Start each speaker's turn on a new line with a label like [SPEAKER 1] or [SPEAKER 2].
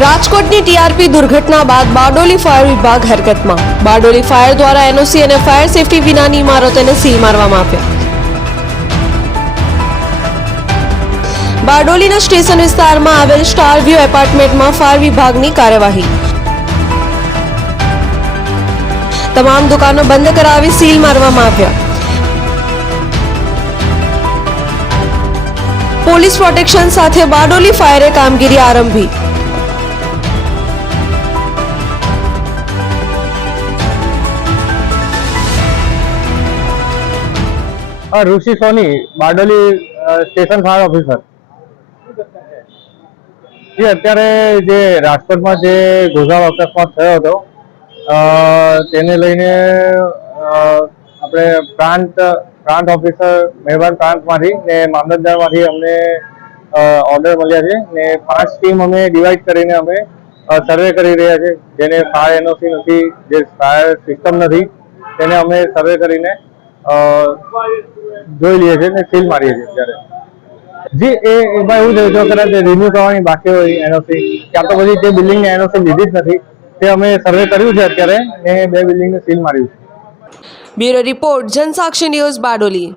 [SPEAKER 1] રાજકોટની ટીઆરપી દુર્ઘટના બાદ બારડોલી ફાયર વિભાગ હરકતમાં. બારડોલી ફાયર દ્વારા એનઓસી અને ફાયર સેફટી વિનાની ઇમારતોને સીલ મારવામાં આવ્યા. બારડોલીના સ્ટેશન વિસ્તારમાં આવેલ સ્ટાર વ્યૂ એપાર્ટમેન્ટમાં ફાયર વિભાગની કાર્યવાહી. તમામ દુકાનો બંધ કરાવી સીલ મારવામાં આવ્યા. પોલીસ પ્રોટેક્શન સાથે બારડોલી ફાયરે કામગીરી આરંભી.
[SPEAKER 2] Rishi Soni, Bardoli station fire officer. જે, અત્યારે જે રાજકોટમાં જે ગોઝાળ અકસ્માત થયો હતો તેને લઈને આપણે પ્રાંત પ્રાંત ઓફિસર મહેરબાન પ્રાંતમાંથી ને મામલતદારમાંથી અમને ઓર્ડર મળ્યા છે ને પાંચ ટીમ અમે ડિવાઈડ કરીને અમે સર્વે કરી રહ્યા છે. જેને ફાયર એનઓસી નથી, જે ફાયર સિસ્ટમ નથી, તેને અમે સર્વે કરીને જોઈ લઈએ છીએ ને સીલ મારીએ છીએ ત્યારે જી, એ એમાં એવું થયું, જો કદાચ રિન્યુ કરવાની બાકી હોય એનઓસી ક્યાં તો પછી જે બિલ્ડિંગની એનઓસી લીધી જ નથી, તે અમે સર્વે કર્યું છે અત્યારે, ને બે બિલ્ડિંગને સીલ માર્યું છે.
[SPEAKER 1] Bureau report, Jansakshi news Bardoli.